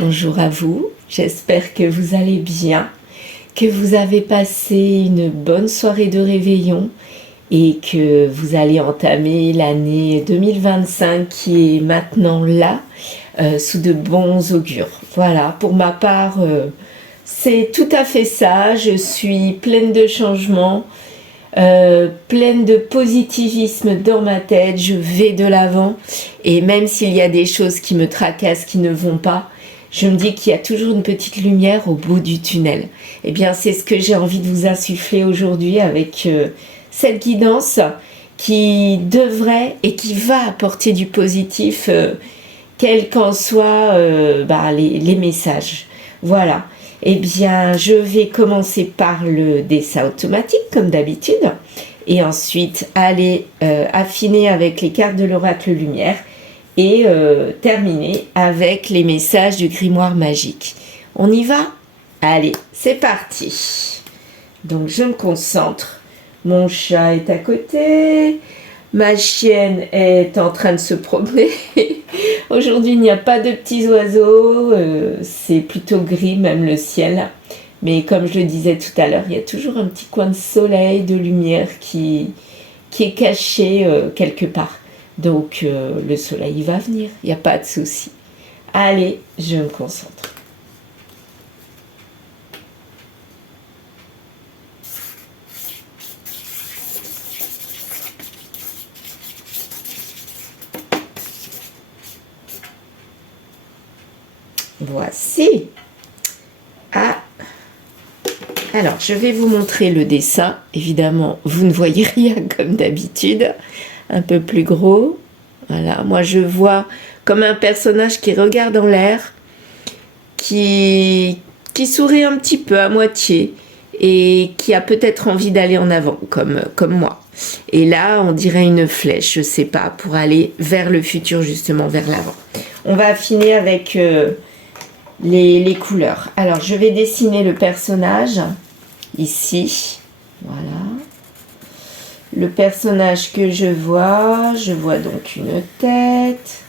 Bonjour à vous, j'espère que vous allez bien, que vous avez passé une bonne soirée de réveillon et que vous allez entamer l'année 2025 qui est maintenant là, sous de bons augures. Voilà, pour ma part, c'est tout à fait ça, je suis pleine de changements, pleine de positivisme dans ma tête, je vais de l'avant et même s'il y a des choses qui me tracassent, qui ne vont pas, je me dis qu'il y a toujours une petite lumière au bout du tunnel. Eh bien, c'est ce que j'ai envie de vous insuffler aujourd'hui avec cette guidance qui devrait et qui va apporter du positif, quels qu'en soient les messages. Voilà. Eh bien, je vais commencer par le dessin automatique, comme d'habitude, et ensuite aller affiner avec les cartes de l'oracle lumière et terminer avec les messages du grimoire magique. On y va? Allez, c'est parti. Donc, je me concentre. Mon chat est à côté. Ma chienne est en train de se promener. Aujourd'hui, il n'y a pas de petits oiseaux. C'est plutôt gris, même le ciel. Mais comme je le disais tout à l'heure, il y a toujours un petit coin de soleil, de lumière qui est caché quelque part. Donc, le soleil va venir. Il n'y a pas de souci. Allez, je me concentre. Voici. Ah. Alors, je vais vous montrer le dessin. Évidemment, vous ne voyez rien comme d'habitude. Un peu plus gros. Voilà, moi je vois comme un personnage qui regarde en l'air, qui sourit un petit peu à moitié et qui a peut-être envie d'aller en avant, comme moi. Et là, on dirait une flèche, je sais pas, pour aller vers le futur, justement, vers l'avant. On va affiner avec les couleurs. Alors, je vais dessiner le personnage, ici, voilà. Le personnage que je vois donc une tête,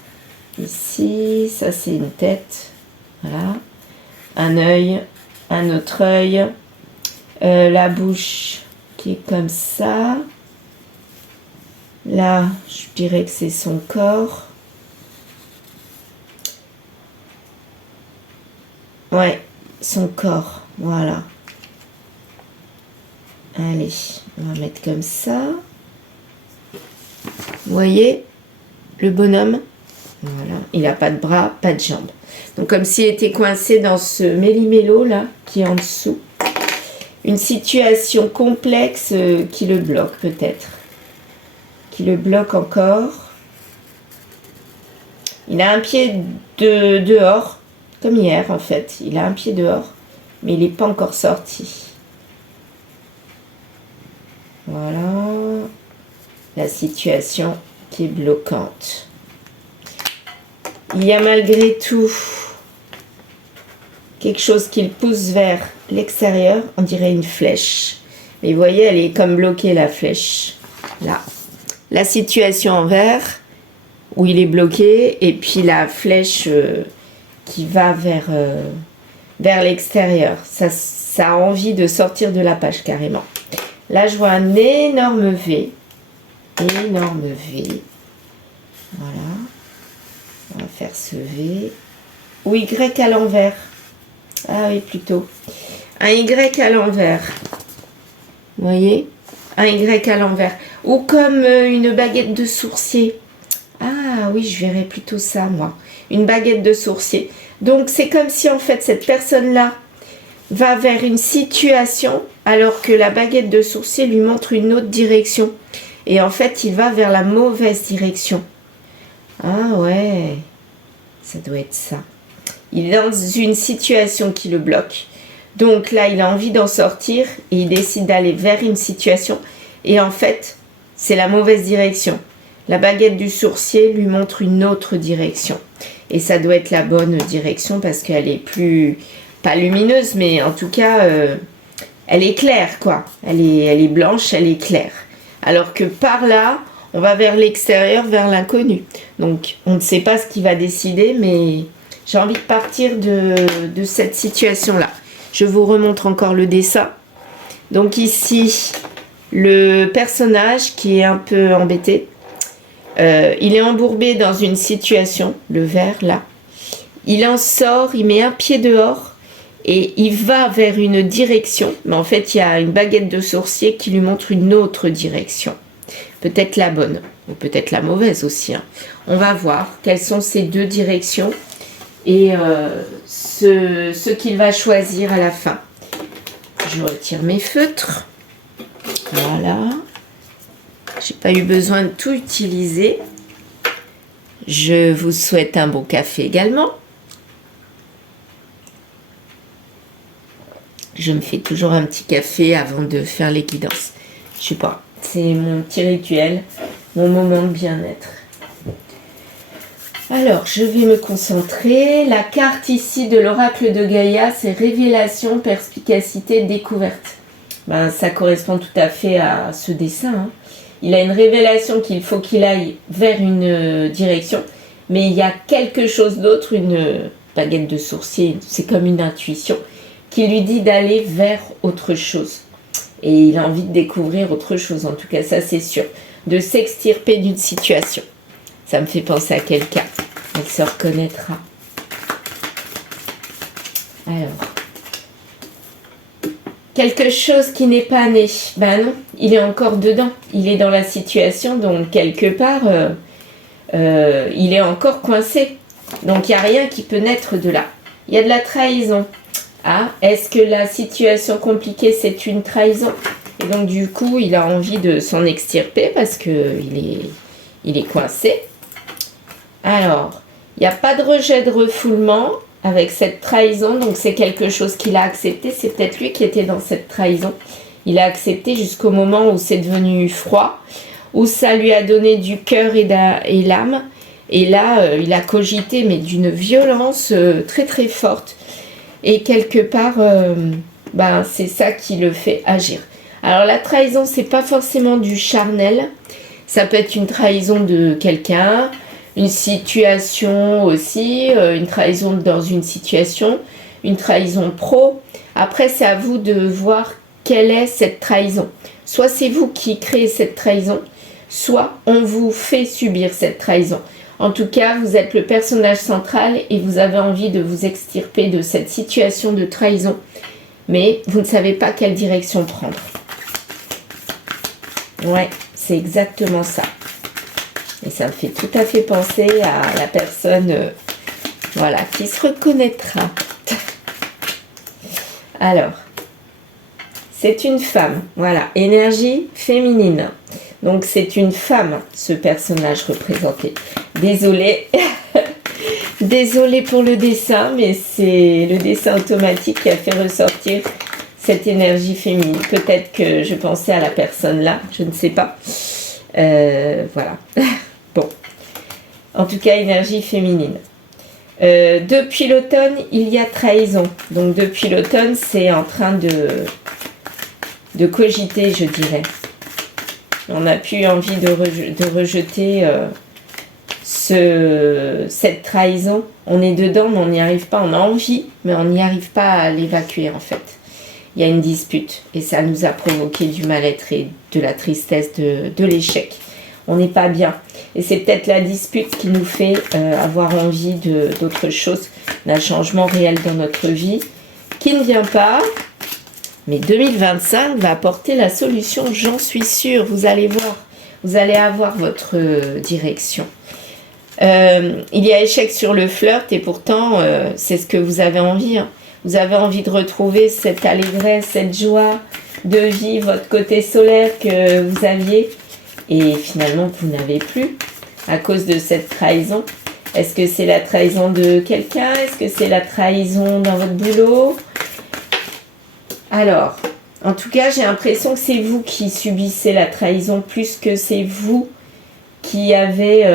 ici, ça c'est une tête, voilà, un œil, un autre œil, la bouche qui est comme ça, là je dirais que c'est son corps, ouais, son corps, voilà. Allez, on va mettre comme ça. Vous voyez le bonhomme? Voilà, il n'a pas de bras, pas de jambes. Donc comme s'il était coincé dans ce méli-mélo là, qui est en dessous. Une situation complexe qui le bloque peut-être. Qui le bloque encore. Il a un pied dehors, comme hier en fait. Il a un pied dehors, mais il n'est pas encore sorti. Voilà la situation qui est bloquante. Il y a malgré tout quelque chose qui le pousse vers l'extérieur, on dirait une flèche. Mais vous voyez, elle est comme bloquée la flèche. Là. La situation en vert, où il est bloqué, et puis la flèche qui va vers l'extérieur. Ça a envie de sortir de la page carrément. Là, je vois un énorme V. Énorme V. Voilà. On va faire ce V. Ou Y à l'envers. Ah oui, plutôt. Un Y à l'envers. Vous voyez? Un Y à l'envers. Ou comme une baguette de sourcier. Ah oui, je verrais plutôt ça, moi. Une baguette de sourcier. Donc, c'est comme si, en fait, cette personne-là va vers une situation alors que la baguette de sourcier lui montre une autre direction. Et en fait, il va vers la mauvaise direction. Ah ouais, ça doit être ça. Il est dans une situation qui le bloque. Donc là, il a envie d'en sortir et il décide d'aller vers une situation. Et en fait, c'est la mauvaise direction. La baguette du sourcier lui montre une autre direction. Et ça doit être la bonne direction parce qu'elle est plus... pas lumineuse, mais en tout cas, elle est claire, quoi. Elle est blanche, elle est claire. Alors que par là, on va vers l'extérieur, vers l'inconnu. Donc, on ne sait pas ce qu'il va décider, mais J'ai envie de partir de cette situation-là. Je vous remontre encore le dessin. Donc ici, le personnage qui est un peu embêté. Il est embourbé dans une situation, le vert là. Il en sort, il met un pied dehors et il va vers une direction. Mais en fait, il y a une baguette de sorcier qui lui montre une autre direction. Peut-être la bonne, ou peut-être la mauvaise aussi. Hein. On va voir quelles sont ces deux directions et ce qu'il va choisir à la fin. Je retire mes feutres. Voilà. J'ai pas eu besoin de tout utiliser. Je vous souhaite un bon café également. Je me fais toujours un petit café avant de faire les guidances. Je sais pas, c'est mon petit rituel, mon moment de bien-être. Alors, je vais me concentrer. La carte ici de l'oracle de Gaïa, c'est révélation, perspicacité, découverte. Ben, ça correspond tout à fait à ce dessin. Hein. Il a une révélation qu'il faut qu'il aille vers une direction, mais il y a quelque chose d'autre, une baguette de sorcier, c'est comme une intuition, qui lui dit d'aller vers autre chose. Et il a envie de découvrir autre chose, en tout cas ça c'est sûr, de s'extirper d'une situation. Ça me fait penser à quelqu'un, elle se reconnaîtra. Alors, quelque chose qui n'est pas né, ben non, il est encore dedans, il est dans la situation, donc quelque part, il est encore coincé. Donc il n'y a rien qui peut naître de là. Il y a de la trahison. Ah, est-ce que la situation compliquée, c'est une trahison? Et donc du coup, il a envie de s'en extirper parce qu'il est coincé. Alors, il n'y a pas de rejet, de refoulement avec cette trahison, donc c'est quelque chose qu'il a accepté. C'est peut-être lui qui était dans cette trahison. Il a accepté jusqu'au moment où c'est devenu froid, où ça lui a donné du cœur et l'âme. Et là, il a cogité, mais d'une violence très très forte. Et quelque part, ben, c'est ça qui le fait agir. Alors la trahison, c'est pas forcément du charnel. Ça peut être une trahison de quelqu'un, une situation aussi, une trahison dans une situation, une trahison pro. Après, c'est à vous de voir quelle est cette trahison. Soit c'est vous qui créez cette trahison, soit on vous fait subir cette trahison. En tout cas, vous êtes le personnage central et vous avez envie de vous extirper de cette situation de trahison. Mais vous ne savez pas quelle direction prendre. Ouais, c'est exactement ça. Et ça me fait tout à fait penser à la personne voilà, qui se reconnaîtra. Alors, c'est une femme. Voilà, énergie féminine. Donc c'est une femme, ce personnage représenté. Désolée, désolée pour le dessin, mais c'est le dessin automatique qui a fait ressortir cette énergie féminine. Peut-être que je pensais à la personne là, je ne sais pas. Voilà. Bon. En tout cas, énergie féminine. Depuis l'automne, il y a trahison. Donc depuis l'automne, c'est en train de cogiter, je dirais. On n'a plus envie de rejeter cette trahison. On est dedans, mais on n'y arrive pas. On a envie, mais on n'y arrive pas à l'évacuer en fait. Il y a une dispute et ça nous a provoqué du mal-être et de la tristesse, de l'échec. On n'est pas bien. Et c'est peut-être la dispute qui nous fait avoir envie d'autre chose, d'un changement réel dans notre vie, qui ne vient pas. Mais 2025 va apporter la solution, j'en suis sûre. Vous allez voir, vous allez avoir votre direction. Il y a échec sur le flirt et pourtant, c'est ce que vous avez envie. Hein. Vous avez envie de retrouver cette allégresse, cette joie de vivre, votre côté solaire que vous aviez. Et finalement, vous n'avez plus à cause de cette trahison. Est-ce que c'est la trahison de quelqu'un? Est-ce que c'est la trahison dans votre boulot? Alors, en tout cas, j'ai l'impression que c'est vous qui subissez la trahison plus que c'est vous qui avez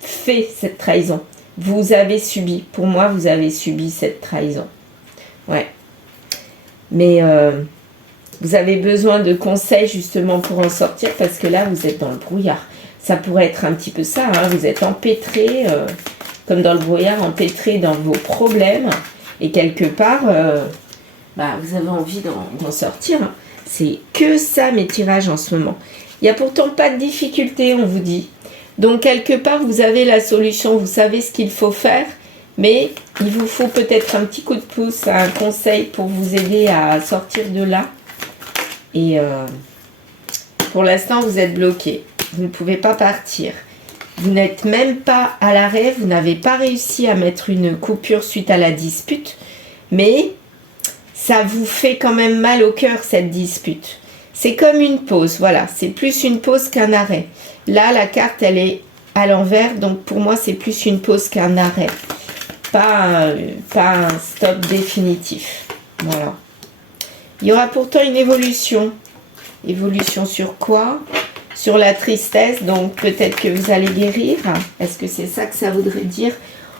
fait cette trahison. Vous avez subi. Pour moi, vous avez subi cette trahison. Ouais. Mais vous avez besoin de conseils justement pour en sortir parce que là, vous êtes dans le brouillard. Ça pourrait être un petit peu ça. Hein, vous êtes empêtré comme dans le brouillard, empêtré dans vos problèmes. Et quelque part, vous avez envie d'en sortir. Hein. C'est que ça mes tirages en ce moment. Il n'y a pourtant pas de difficulté, on vous dit. Donc quelque part, vous avez la solution, vous savez ce qu'il faut faire. Mais il vous faut peut-être un petit coup de pouce, un conseil pour vous aider à sortir de là. Et pour l'instant, vous êtes bloqué. Vous ne pouvez pas partir. Vous n'êtes même pas à l'arrêt. Vous n'avez pas réussi à mettre une coupure suite à la dispute. Mais ça vous fait quand même mal au cœur, cette dispute. C'est comme une pause. Voilà, c'est plus une pause qu'un arrêt. Là, la carte, elle est à l'envers. Donc, pour moi, c'est plus une pause qu'un arrêt. Pas un stop définitif. Voilà. Il y aura pourtant une évolution. Évolution sur quoi? Sur la tristesse. Donc peut-être que vous allez guérir. Est-ce que c'est ça que ça voudrait dire?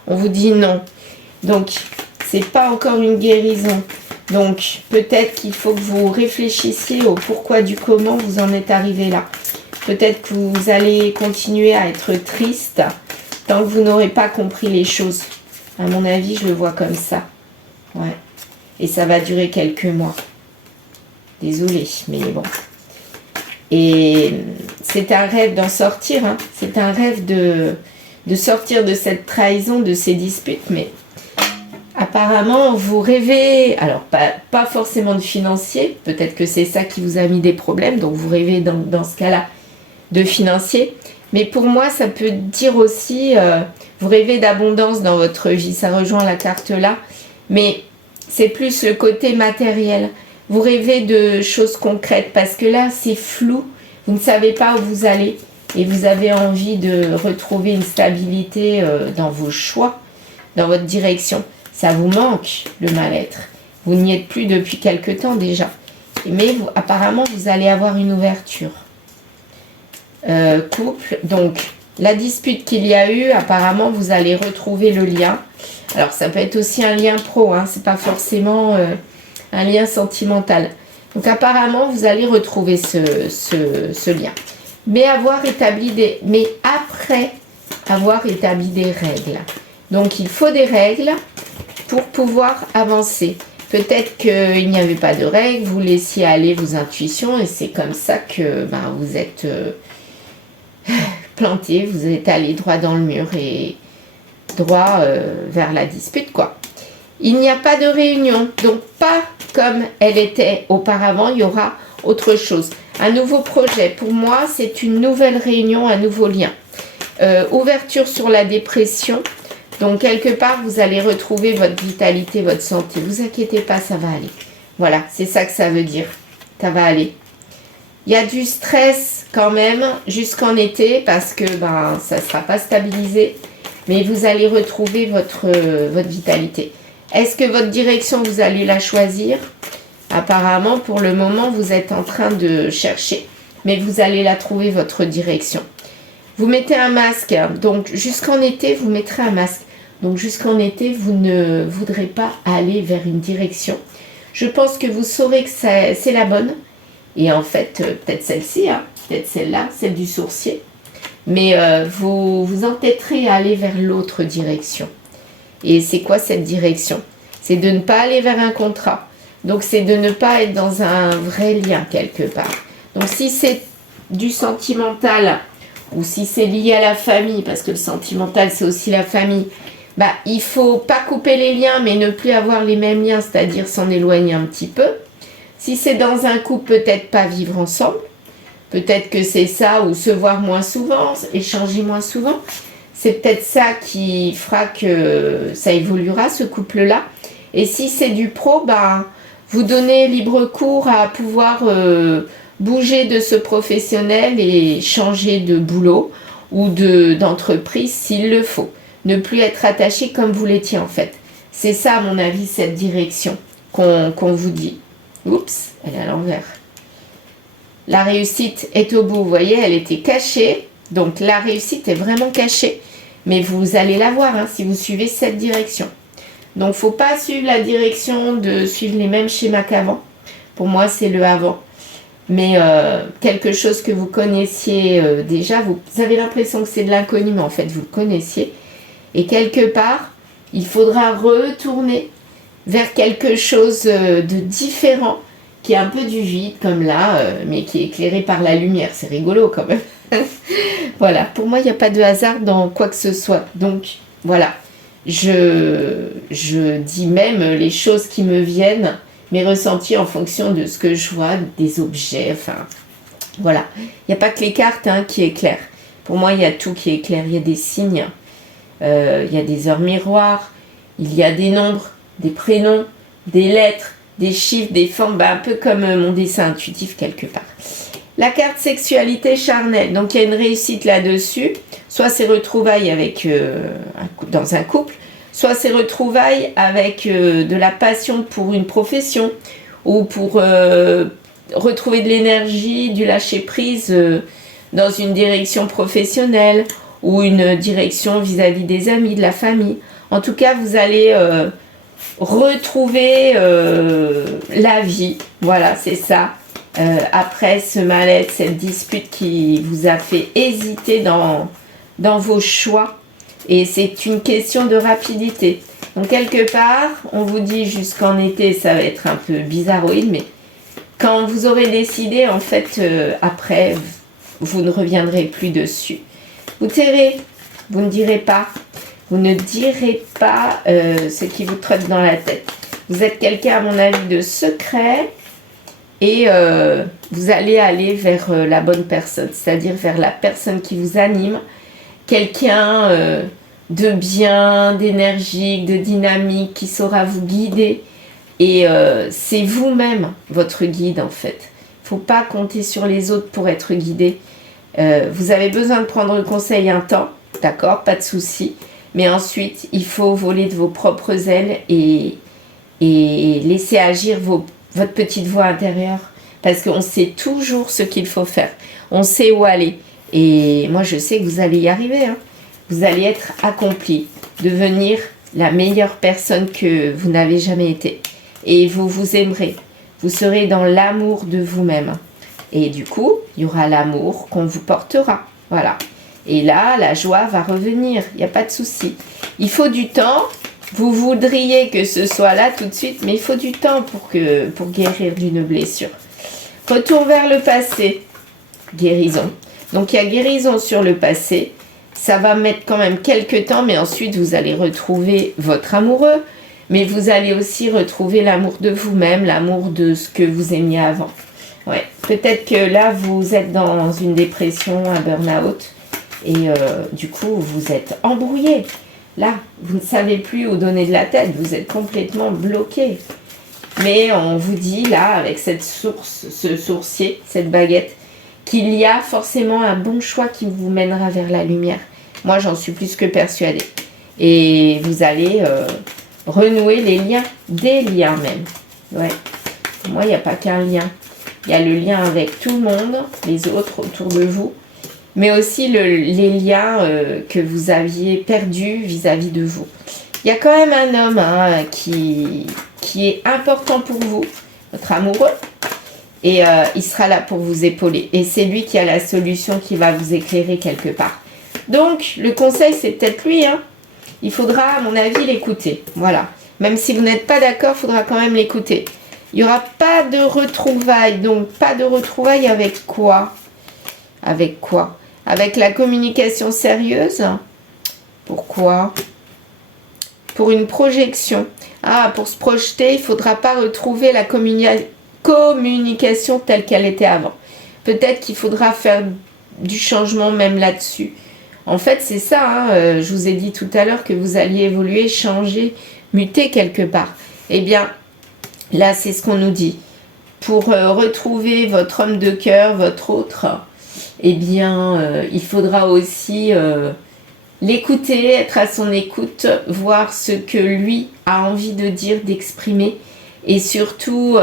On vous dit non. Donc c'est pas encore une guérison. Donc peut-être qu'il faut que vous réfléchissiez au pourquoi du comment vous en êtes arrivé là. Peut-être que vous allez continuer à être triste tant que vous n'aurez pas compris les choses. À mon avis, je le vois comme ça. Ouais. Et ça va durer quelques mois. Désolée, mais bon. Et c'est un rêve d'en sortir. Hein. C'est un rêve de sortir de cette trahison, de ces disputes. Mais apparemment, vous rêvez... Alors, pas forcément de financier. Peut-être que c'est ça qui vous a mis des problèmes. Donc, vous rêvez dans ce cas-là de financier. Mais pour moi, ça peut dire aussi... vous rêvez d'abondance dans votre vie. Ça rejoint la carte là. Mais c'est plus le côté matériel. Vous rêvez de choses concrètes parce que là, c'est flou. Vous ne savez pas où vous allez et vous avez envie de retrouver une stabilité dans vos choix, dans votre direction. Ça vous manque, le mal-être. Vous n'y êtes plus depuis quelque temps déjà. Mais apparemment, vous allez avoir une ouverture. Couple, donc la dispute qu'il y a eu, apparemment, vous allez retrouver le lien. Alors, ça peut être aussi un lien pro, hein, c'est pas forcément... un lien sentimental. Donc apparemment, vous allez retrouver ce lien. Mais après avoir établi des règles. Donc il faut des règles pour pouvoir avancer. Peut-être qu'il n'y avait pas de règles, vous laissiez aller vos intuitions et c'est comme ça que vous êtes planté, vous êtes allé droit dans le mur et droit vers la dispute, quoi. Il n'y a pas de réunion, donc pas comme elle était auparavant, il y aura autre chose. Un nouveau projet, pour moi, c'est une nouvelle réunion, un nouveau lien. Ouverture sur la dépression, donc quelque part, vous allez retrouver votre vitalité, votre santé. Vous inquiétez pas, ça va aller. Voilà, c'est ça que ça veut dire. Ça va aller. Il y a du stress quand même jusqu'en été parce que ça ne sera pas stabilisé, mais vous allez retrouver votre vitalité. Est-ce que votre direction, vous allez la choisir? Apparemment, pour le moment, vous êtes en train de chercher, mais vous allez la trouver, votre direction. Vous mettez un masque, donc jusqu'en été, vous mettrez un masque. Donc jusqu'en été, vous ne voudrez pas aller vers une direction. Je pense que vous saurez que c'est la bonne. Et en fait, peut-être celle-ci, hein, peut-être celle-là, celle du sourcier. Mais vous vous entêterez à aller vers l'autre direction. Et c'est quoi cette direction? C'est de ne pas aller vers un contrat. Donc c'est de ne pas être dans un vrai lien quelque part. Donc si c'est du sentimental ou si c'est lié à la famille, parce que le sentimental c'est aussi la famille, il ne faut pas couper les liens mais ne plus avoir les mêmes liens, c'est-à-dire s'en éloigner un petit peu. Si c'est dans un couple, peut-être pas vivre ensemble. Peut-être que c'est ça, ou se voir moins souvent, échanger moins souvent. C'est peut-être ça qui fera que ça évoluera, ce couple-là. Et si c'est du pro, vous donnez libre cours à pouvoir bouger de ce professionnel et changer de boulot ou d'entreprise s'il le faut. Ne plus être attaché comme vous l'étiez en fait. C'est ça, à mon avis, cette direction qu'on vous dit. Oups, elle est à l'envers. La réussite est au bout, vous voyez, elle était cachée. Donc la réussite est vraiment cachée. Mais vous allez la voir si vous suivez cette direction. Donc, il ne faut pas suivre la direction de suivre les mêmes schémas qu'avant. Pour moi, c'est le avant. Mais quelque chose que vous connaissiez déjà, vous avez l'impression que c'est de l'inconnu, mais en fait, vous le connaissiez. Et quelque part, il faudra retourner vers quelque chose de différent, qui est un peu du vide, comme là, mais qui est éclairé par la lumière. C'est rigolo quand même. Voilà, pour moi, il n'y a pas de hasard dans quoi que ce soit. Donc, voilà, je dis même les choses qui me viennent, mes ressentis en fonction de ce que je vois, des objets, enfin, voilà. Il n'y a pas que les cartes qui éclairent. Pour moi, il y a tout qui éclaire. Il y a des signes, il y a des heures miroirs, il y a des nombres, des prénoms, des lettres, des chiffres, des formes, un peu comme mon dessin intuitif quelque part. La carte sexualité charnelle, donc il y a une réussite là-dessus, soit c'est retrouvailles avec, dans un couple, soit c'est retrouvailles avec de la passion pour une profession, ou pour retrouver de l'énergie, du lâcher-prise dans une direction professionnelle, ou une direction vis-à-vis des amis, de la famille. En tout cas, vous allez retrouver la vie, voilà, c'est ça. Après ce mal-être, cette dispute qui vous a fait hésiter dans vos choix. Et c'est une question de rapidité. Donc quelque part, on vous dit jusqu'en été, ça va être un peu bizarroïde, mais quand vous aurez décidé, en fait, après, vous ne reviendrez plus dessus. Vous tairez, vous ne direz pas. Vous ne direz pas ce qui vous trotte dans la tête. Vous êtes quelqu'un, à mon avis, de secret. Et vous allez aller vers la bonne personne, c'est-à-dire vers la personne qui vous anime, quelqu'un de bien, d'énergique, de dynamique, qui saura vous guider. Et c'est vous-même votre guide en fait. Il ne faut pas compter sur les autres pour être guidé. Vous avez besoin de prendre conseil un temps, d'accord, pas de souci. Mais ensuite, il faut voler de vos propres ailes et laisser agir votre petite voix intérieure, parce qu'on sait toujours ce qu'il faut faire, on sait où aller, et moi je sais que vous allez y arriver, vous allez être accompli, devenir la meilleure personne que vous n'avez jamais été, et vous vous aimerez, vous serez dans l'amour de vous-même, et du coup il y aura l'amour qu'on vous portera, voilà, et là la joie va revenir, il n'y a pas de souci, il faut du temps. Vous voudriez que ce soit là tout de suite, mais il faut du temps pour guérir d'une blessure. Retour vers le passé, guérison. Donc il y a guérison sur le passé, ça va mettre quand même quelques temps, mais ensuite vous allez retrouver votre amoureux, mais vous allez aussi retrouver l'amour de vous-même, l'amour de ce que vous aimiez avant. Ouais. Peut-être que là vous êtes dans une dépression, un burn-out, et du coup vous êtes embrouillé. Là, vous ne savez plus où donner de la tête, vous êtes complètement bloqué. Mais on vous dit là, avec cette source, ce sourcier, cette baguette, qu'il y a forcément un bon choix qui vous mènera vers la lumière. Moi, j'en suis plus que persuadée. Et vous allez renouer les liens, des liens même. Ouais. Pour moi, il n'y a pas qu'un lien. Il y a le lien avec tout le monde, les autres autour de vous, mais aussi les liens que vous aviez perdus vis-à-vis de vous. Il y a quand même un homme qui est important pour vous, votre amoureux, et il sera là pour vous épauler. Et c'est lui qui a la solution, qui va vous éclairer quelque part. Donc, le conseil, c'est peut-être lui. Il faudra, à mon avis, l'écouter. Voilà. Même si vous n'êtes pas d'accord, il faudra quand même l'écouter. Il n'y aura pas de retrouvailles. Donc, pas de retrouvailles avec quoi? Avec quoi? Avec la communication sérieuse. Pourquoi? Pour une projection. Ah, pour se projeter, il ne faudra pas retrouver la communication telle qu'elle était avant. Peut-être qu'il faudra faire du changement même là-dessus. En fait, c'est ça, je vous ai dit tout à l'heure que vous alliez évoluer, changer, muter quelque part. Eh bien, là, c'est ce qu'on nous dit. Pour retrouver votre homme de cœur, votre autre, eh bien, il faudra aussi l'écouter, être à son écoute, voir ce que lui a envie de dire, d'exprimer, et surtout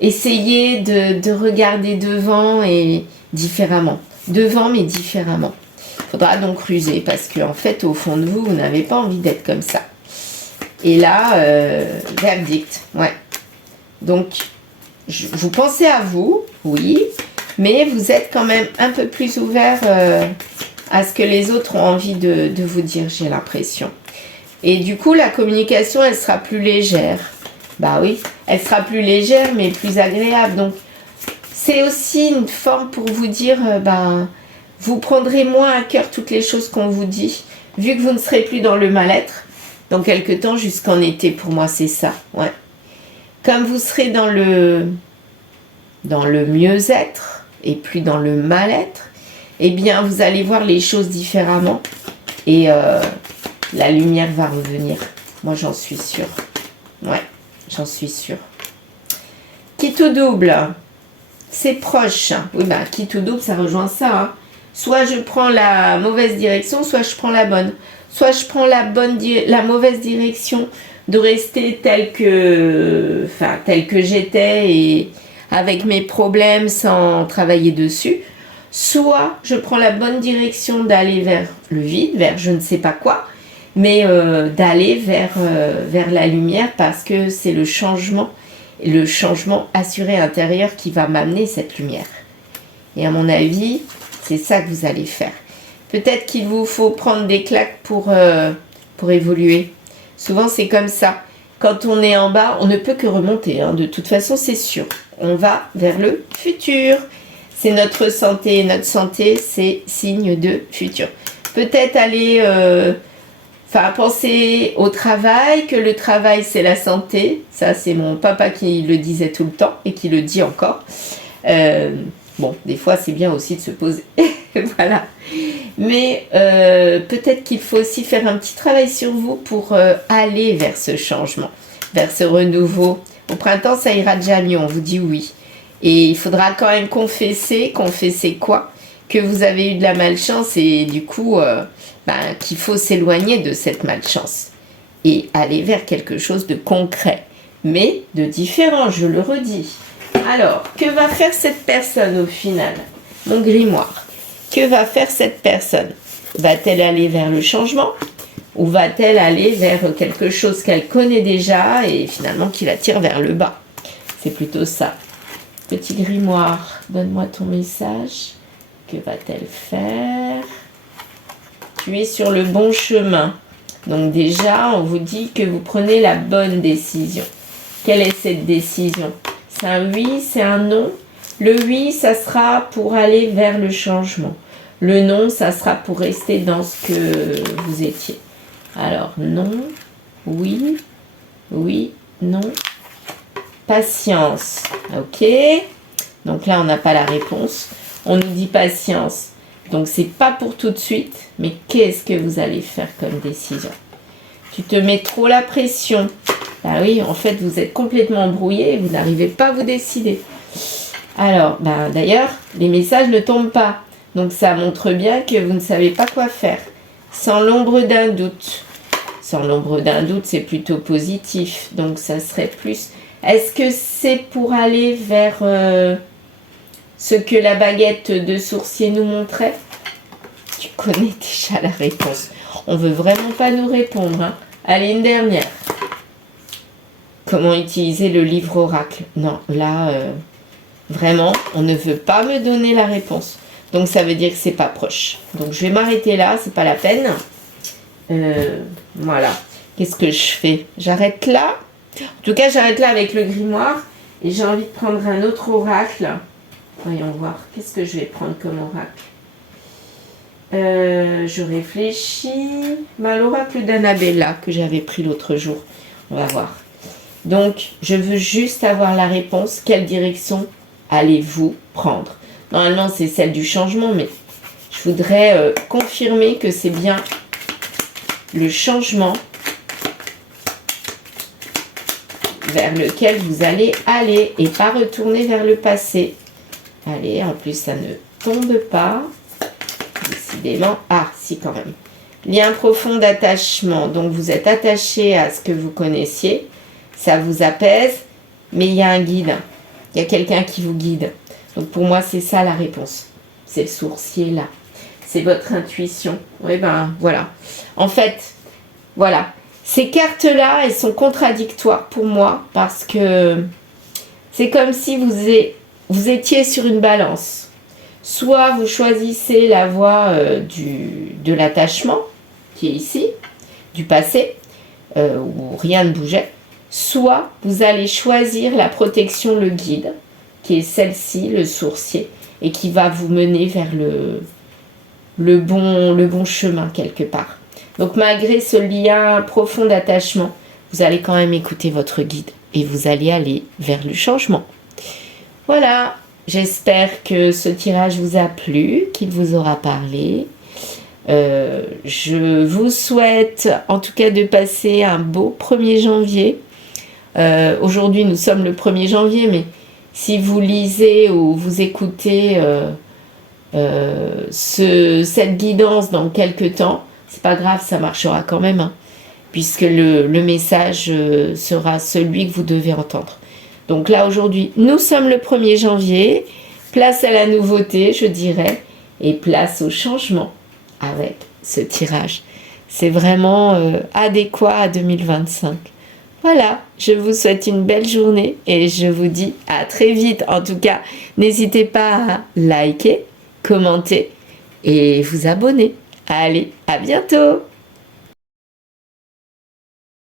essayer de regarder devant et différemment. Devant, mais différemment. Il faudra donc ruser, parce qu'en fait, au fond de vous, vous n'avez pas envie d'être comme ça. Et là, verdict, ouais. Donc, vous pensez à vous, oui, mais vous êtes quand même un peu plus ouvert à ce que les autres ont envie de vous dire, j'ai l'impression. Et du coup, la communication, elle sera plus légère. Bah oui, elle sera plus légère, mais plus agréable. Donc, c'est aussi une forme pour vous dire, vous prendrez moins à cœur toutes les choses qu'on vous dit, vu que vous ne serez plus dans le mal-être. Dans quelques temps, jusqu'en été, pour moi, c'est ça. Ouais. Comme vous serez dans le mieux-être et plus dans le mal-être, eh bien, vous allez voir les choses différemment. Et la lumière va revenir. Moi, j'en suis sûre. Ouais, j'en suis sûre. Qui tout double, c'est proche. Oui, qui tout double, ça rejoint ça. Hein. Soit je prends la mauvaise direction, soit je prends la bonne. Soit je prends la mauvaise direction de rester telle que j'étais et avec mes problèmes sans travailler dessus. Soit je prends la bonne direction d'aller vers le vide, vers je ne sais pas quoi, mais d'aller vers la lumière parce que c'est le changement assuré intérieur qui va m'amener cette lumière. Et à mon avis, c'est ça que vous allez faire. Peut-être qu'il vous faut prendre des claques pour évoluer. Souvent, c'est comme ça. Quand on est en bas, on ne peut que remonter. Hein. De toute façon, c'est sûr. On va vers le futur. C'est notre santé. Notre santé, c'est signe de futur. Peut-être aller penser au travail, que le travail, c'est la santé. Ça, c'est mon papa qui le disait tout le temps et qui le dit encore. Des fois, c'est bien aussi de se poser. Voilà. Mais peut-être qu'il faut aussi faire un petit travail sur vous pour aller vers ce changement, vers ce renouveau. Au printemps, ça ira déjà mieux, on vous dit oui. Et il faudra quand même confesser quoi? Que vous avez eu de la malchance et du coup, qu'il faut s'éloigner de cette malchance et aller vers quelque chose de concret, mais de différent, je le redis. Alors, que va faire cette personne au final? Mon grimoire. Que va faire cette personne? Va-t-elle aller vers le changement? Ou va-t-elle aller vers quelque chose qu'elle connaît déjà et finalement qui la tire vers le bas? C'est plutôt ça. Petit grimoire, donne-moi ton message. Que va-t-elle faire? Tu es sur le bon chemin. Donc déjà, on vous dit que vous prenez la bonne décision. Quelle est cette décision? C'est un oui, c'est un non. Le oui, ça sera pour aller vers le changement. Le non, ça sera pour rester dans ce que vous étiez. Alors, non, oui, oui, non. Patience. Ok. Donc là, on n'a pas la réponse. On nous dit patience. Donc, c'est pas pour tout de suite. Mais qu'est-ce que vous allez faire comme décision? Tu te mets trop la pression. Ah oui, en fait, vous êtes complètement embrouillé et vous n'arrivez pas à vous décider. Alors, d'ailleurs, les messages ne tombent pas. Donc, ça montre bien que vous ne savez pas quoi faire. Sans l'ombre d'un doute. Sans l'ombre d'un doute, c'est plutôt positif. Donc, ça serait plus... Est-ce que c'est pour aller vers ce que la baguette de sourcier nous montrait? Tu connais déjà la réponse. On veut vraiment pas nous répondre. Hein. Allez, une dernière. Comment utiliser le livre oracle? Non, là... Vraiment, on ne veut pas me donner la réponse. Donc, ça veut dire que c'est pas proche. Donc, je vais m'arrêter là, c'est pas la peine. Voilà. Qu'est-ce que je fais? J'arrête là. En tout cas, j'arrête là avec le grimoire. Et j'ai envie de prendre un autre oracle. Voyons voir. Qu'est-ce que je vais prendre comme oracle? Je réfléchis. L'oracle d'Annabella que j'avais pris l'autre jour. On va voir. Donc, je veux juste avoir la réponse. Quelle direction allez-vous prendre? Normalement, c'est celle du changement, mais je voudrais confirmer que c'est bien le changement vers lequel vous allez aller et pas retourner vers le passé. Allez, en plus, ça ne tombe pas. Décidément. Ah, si, quand même. Lien profond d'attachement. Donc, vous êtes attaché à ce que vous connaissiez. Ça vous apaise, mais il y a un guide. Il y a quelqu'un qui vous guide. Donc, pour moi, c'est ça la réponse. C'est le sourcier, là. C'est votre intuition. Oui, voilà. En fait, voilà. Ces cartes-là, elles sont contradictoires pour moi parce que c'est comme si vous étiez sur une balance. Soit vous choisissez la voie de l'attachement, qui est ici, du passé, où rien ne bougeait. Soit vous allez choisir la protection, le guide, qui est celle-ci, le sourcier, et qui va vous mener vers le bon chemin quelque part. Donc malgré ce lien profond d'attachement, vous allez quand même écouter votre guide et vous allez aller vers le changement. Voilà, j'espère que ce tirage vous a plu, qu'il vous aura parlé. Je vous souhaite en tout cas de passer un beau 1er janvier. Aujourd'hui nous sommes le 1er janvier, mais si vous lisez ou vous écoutez cette guidance dans quelques temps, c'est pas grave, ça marchera quand même, hein, puisque le message sera celui que vous devez entendre. Donc là aujourd'hui, nous sommes le 1er janvier, place à la nouveauté, je dirais, et place au changement avec ce tirage. C'est vraiment adéquat à 2025. Voilà, je vous souhaite une belle journée et je vous dis à très vite. En tout cas, n'hésitez pas à liker, commenter et vous abonner. Allez, à bientôt!